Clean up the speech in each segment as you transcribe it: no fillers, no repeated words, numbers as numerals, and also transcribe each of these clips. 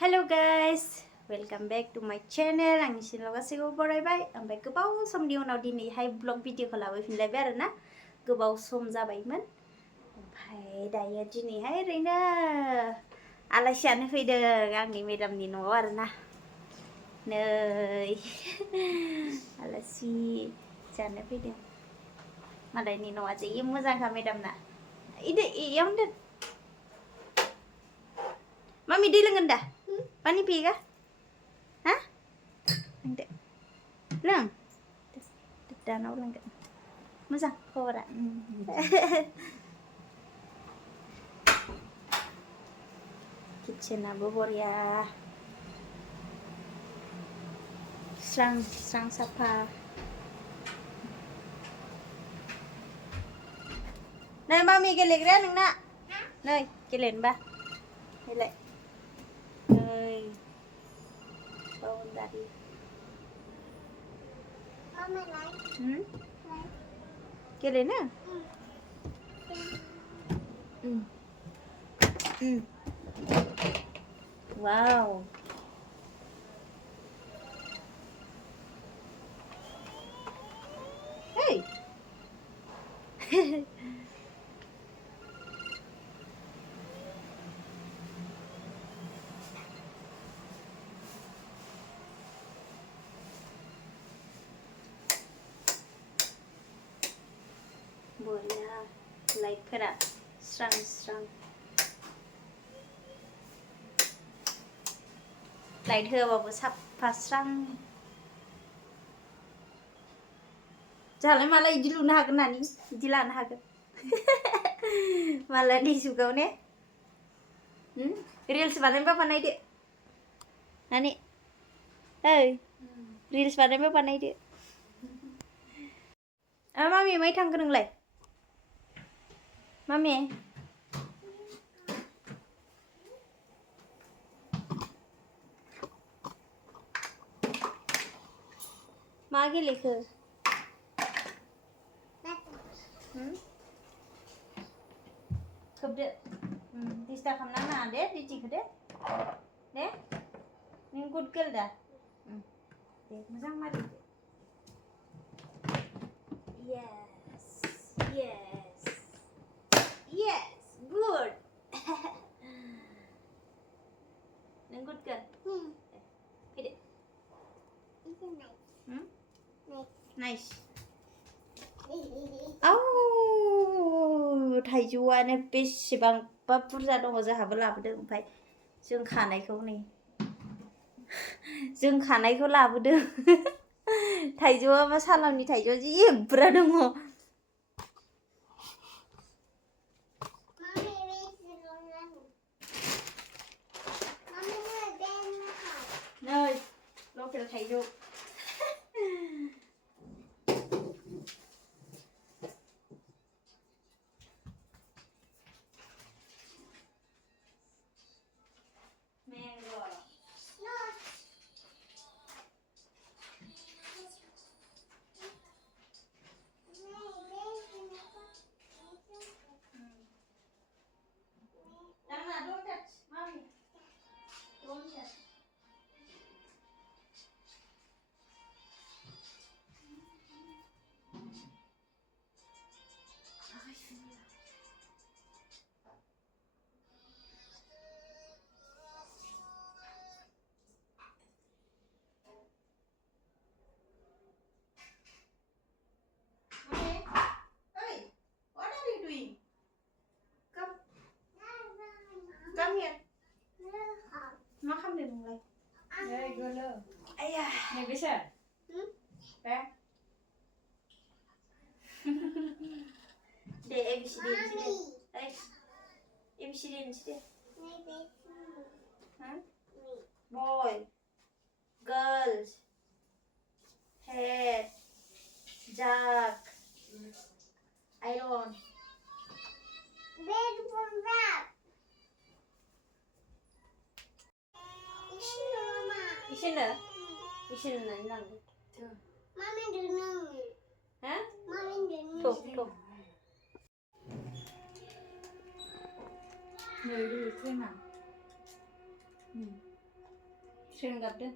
Hello guys, welcome back to my channel. आंनि चेनेलाव गासैखौबो बरायबाय। ओमफ्राय गोबाव समनि उनाव दिनैहाय ब्लग भिडिअखौ लाबोफिनलायबाय आरोना। गोबाव सम जाबायमोन। ओमफ्राय दायो दिनैहाय ओरैनो आलासियानो फैदों आंनि मेडामनि न'आव आरोना। नै आलासि जानो फैदों। मालायनि न'आ जि मोजांखा मेडामना। इयावनो दोन। Mami दै लोंगोन दा? पानी पिएगा? हाँ? लोंदो। लों। दानाव लोंगोन। मोजां खबरा? किटचेनाबो बरिया। स्रां स्रां साफा। नै मामि गेलेग्राया नोंना? नै गेलेनोबा। फैलाय। नै बाउन्डारि। गेलेनो? वाव। Hey. बरिया लाइटफोरा स्रां स्रां लाइट होआबाबो साफा स्रां जोंहालाय माला इदि लुनो हागोन नानि इदि लानो हागोन मालानि जुगाव ने रिल्स बानायबा बानायदो नानि ओइ रिल्स बानायबा बानायदो मामि माइ थांगोन नोंलाय मामि मा गेलेखो खोबदो दिस्टार्ब खालामनो नाङा दे दिदिखौ दे नों गुड गार्ल दा दे मोजां मारिदो yes yes yes good नों गुड गार्ल फैदो nice थाइजौआनो बेसेबांबा बुरजा दङ जोंहाबो लाबोदों ओमफ्राय जों खानायखौ नै जों खानायखौ लाबोदों थाइजौआ मा सालामनि थाइजौआ जि बुरजा दङ नै लकेल थाइजौ Come here. मा खालामदों नोंलाय? नै गोलो। आया। नै बेसे? दे। दे ABCD होनसै दे। ABCD होनसै दे। Boy, girls, head, jug, iron. Isino? Isino na lang. Mami dunung. Ha? Mami dunung. Tuh. Người đi xem nào. ट्रेन गाबदो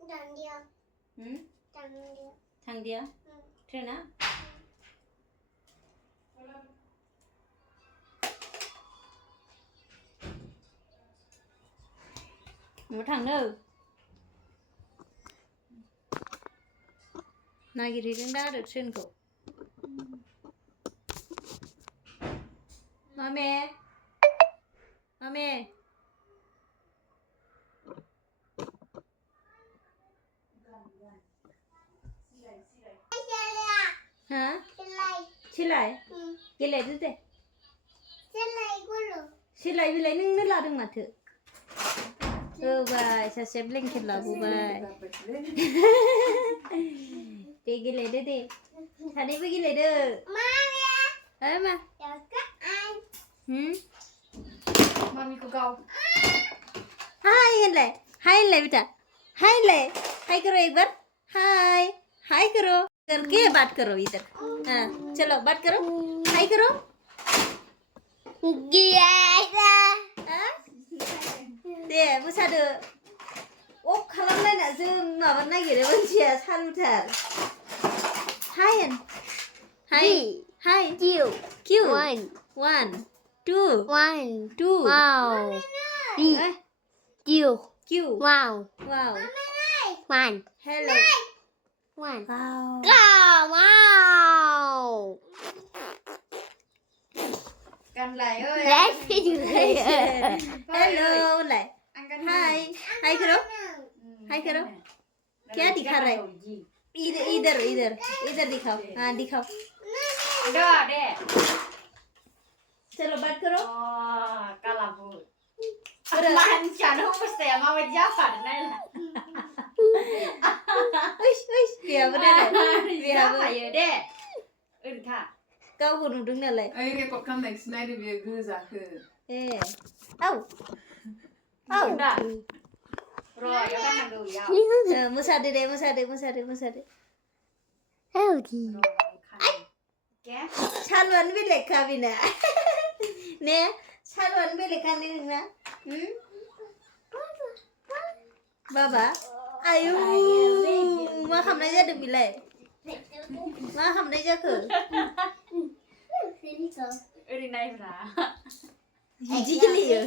Tandia. Tandia. थांदिया ट्रेना न'आव थांनो नागिरहैदों दा आरो ट्रेनखौ मामे मामे हा सिलाय गेलेदो दे सिलाय बिलाय नोंनो लादों माथो होबाय सासे ब्लेंकेट लाबोबाय दे गेलेदो दे सानैबो गेलेदो मा Mami को गाओ हाय होनलाय बेटा हाय करो एक बार हाय करो करके बात करो इधर हाँ चलो बात करो हाय करो दे मोसादो अफ खालामलायना जों माबा नागिरो मानसिया सालुथार हाय Q 1 2 Wow. Q Wow. wow One. hello One. wow Go. Wow.กันlại ơi Let's do it. hello lại हाय करो क्या दिखा रहा है इधर दिखाओ हाँ दिखाओ Đó đẻ चलो बात करो Kalah bu Man chẳng không có xẻ mà mình giá phản này là biar bener Giá phải ở đẻ Khả गावबो नुदों नालाय ओइ रेकर्ड खालामनाय सिनायदो बियो गोजाखो ए औ Đó Rồi nó đang làm đồ dạo मोसादो दे मोसादो Healthy. Ké सालुआनो बेलेगखा बेना ने सालुआनो बेलेगखा नोंना बाबा आयु मा खालामनाय जादों बिलाय मा खालामनाय जाखो Ơi này là बिदि गेलेयो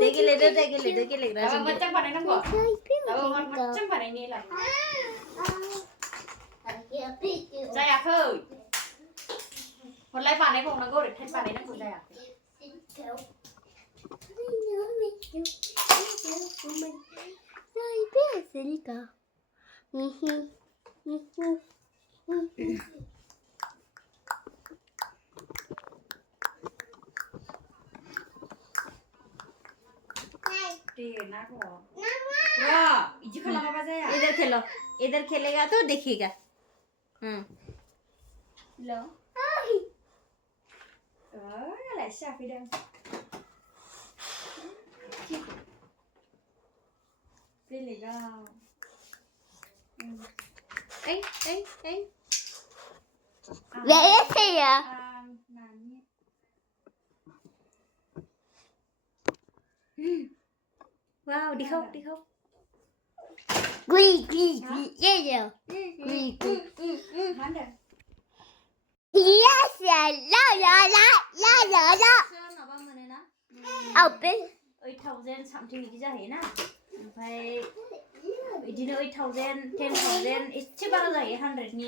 दे गेलेदो गेलेग्रा Đó जों macam pada nang kok Đó macam pada ini lah Saya khơi Một lấy bàn đấy không nó cô để thay bàn đấy nó của saya Tiền nát rồi Rồi, chứ không làm apa saya इधर खेलेगा तो देखेगा Hello lại sao phi đâu Đây là go ấy Where is he? wow đi không Green. Yeah. Hắn được Yes. माबा मोनोना Open. 8,000 something बिदि जाहैयोना ओमफ्राय बिदिनो 8,000 10,000 एसे बारा जायो 100नि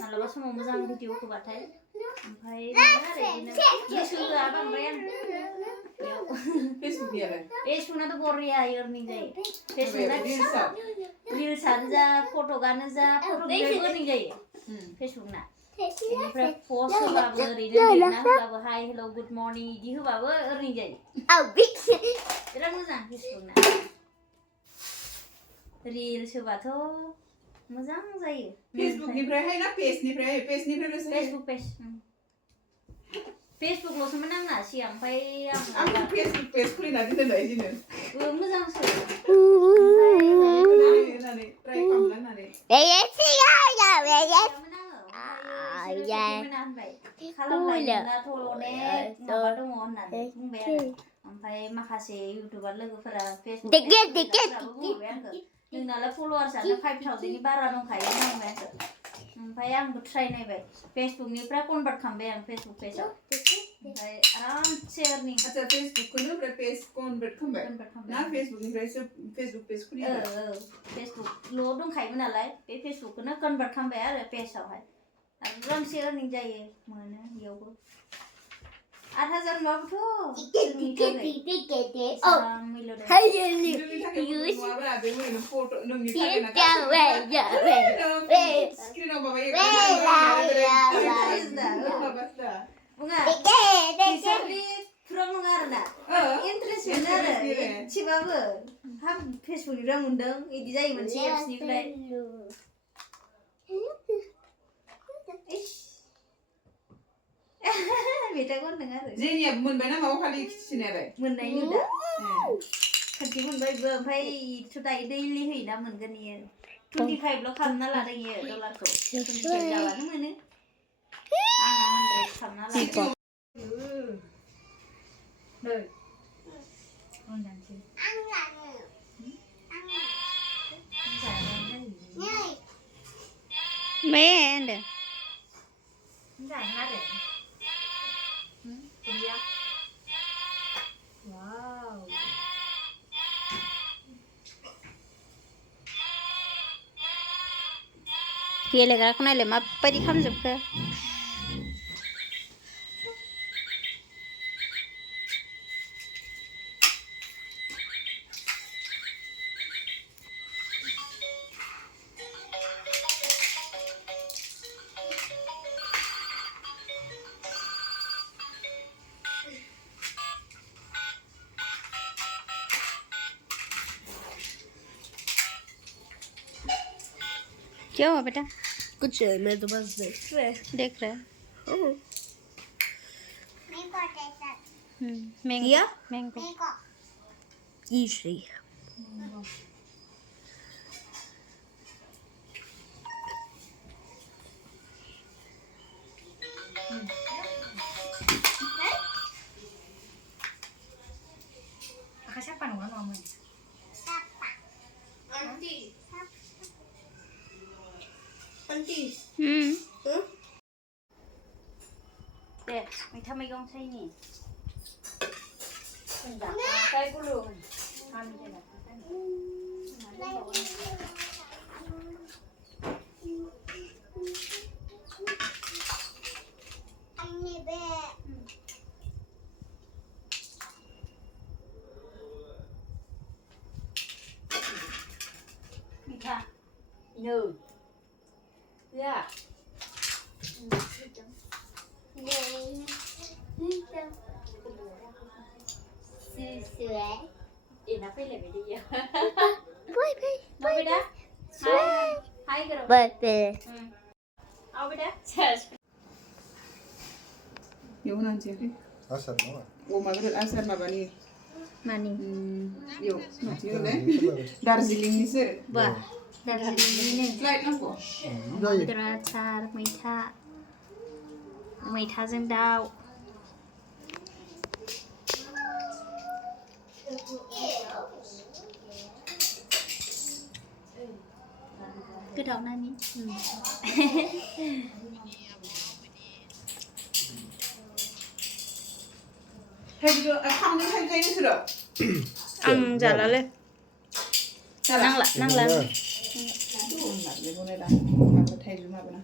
मालाबा समाव मोजां भिडिअ होबाथाय ओमफ्राय मोनो आरो बिदिनो गोसो होआ बांद्राय आं फेसबुक गैयालाय फेसबुकनाथ' बरिया अर्निं जायो फेसबुकना रिल्सआनो जा फट'गानो जा फट'निफ्रायबो अर्निं जायो फेसबुकना बेनिफ्राय पस्ट होबाबो ओरैनो लिरना होबाबो हाय हेल' गुड मर्निं बिदि होबाबो अर्निं जायो बिराद मोजां फेसबुकना रिल्स होबाथ' मोजां जायो फेसबुकनिफ्रायहाय ना पेजनिफ्रायल'सो फेसबुक पेज फेसबुकल'सोमोन आंना सिगां ओमफ्राय आं फेसबुक पेज खुलिना दोनदों इदिनो मोजांसो होनानै ट्राइ खालामला होननानै Where is he? गैयामोन आङो मोना होनबाय खालामलायनाथ' अनेक माबा दङ होननानै बुंबाय आरो ओमफ्राय माखासे इउटुबार लोगोफोरा फेसबुक बुंबाय आंखौ नोंनालाय फल'वार्सआनो 5000नि बारा दंखायो होनबाय आंखौ ओमफ्राय आंबो ट्राइ नायबाय फेसबुकनिफ्राय कनभार्ट खालामबाय आं फेसबुक पेजआव ओमफ्राय आरामसे अर्निं अच्छा फेसबुकखौनो ओमफ्राय पेज कनभार्ट खालामबाय ना फेसबुकनिफ्रायसो फेसबुक पेज खुलिबाय फेसबुकल' दंखायोमोन नालाय बे फेसबुकखौनो कनभार्ट खालामबाय आरो पेजआवहाय आरामसे अर्निं जायो मोनो बेयावबो 8000 माबाथ' जोंनि थाखाय मिलौदो जोंनि थाखाय नङाब्रा बे ओरैनो फट' नोंनि थाखाय ना स्क्रिनाव माबायो माबासो बुङा फैसानि खुरां नङा आरोना इन्टारेस्ट मोनो आरो एसेबाबो हाब फेसबुकनिफ्राय मोनदों बिदि जायो मोनसे एप्सनिफ्राय मेथाइ खनदों आरो जेनिया मोनबाय ना माबा खालि खिथिनायालाय मोननाय नुदा खनसे मोनबायबो ओमफ्राय इथ' दायो दैलि होयोना मोनगोन इयो 25ल' खालामना लादों इयो डलारखौ 25 जाबानो मोनो आंहा 100 खालामना लादों नै Mẹ nè. Giải hát để wow गेलेग्राखौ नायलाय माबायदि खालामजोबखो क्या हुआ बेटा कुछ मैं तो बस देख रहा है किया? Mango easy Kakak siapa nunggu ngomong? để mày thăm mày gông xây nhỉ mình đặt cây của luôn ăn như thế này mày tha nừ yeah Đi nó phải làm gì vậy? Nó đi đó. Hai cái rồi. Ao đi đó. Yuk nanti ya. Asar nama. Oh maghrib asar mabani. Mani. Yuk, yuk deh. Darjeeling ni sir. Wah, dari sini. Flight apa? Terachar, मैथाजों दाउ गोथाव नानि Hejro, थांनो थांजायो नोंसोरो? आं जालालै नांला नांला बेखौनो दा माबा थाइजौ माबाना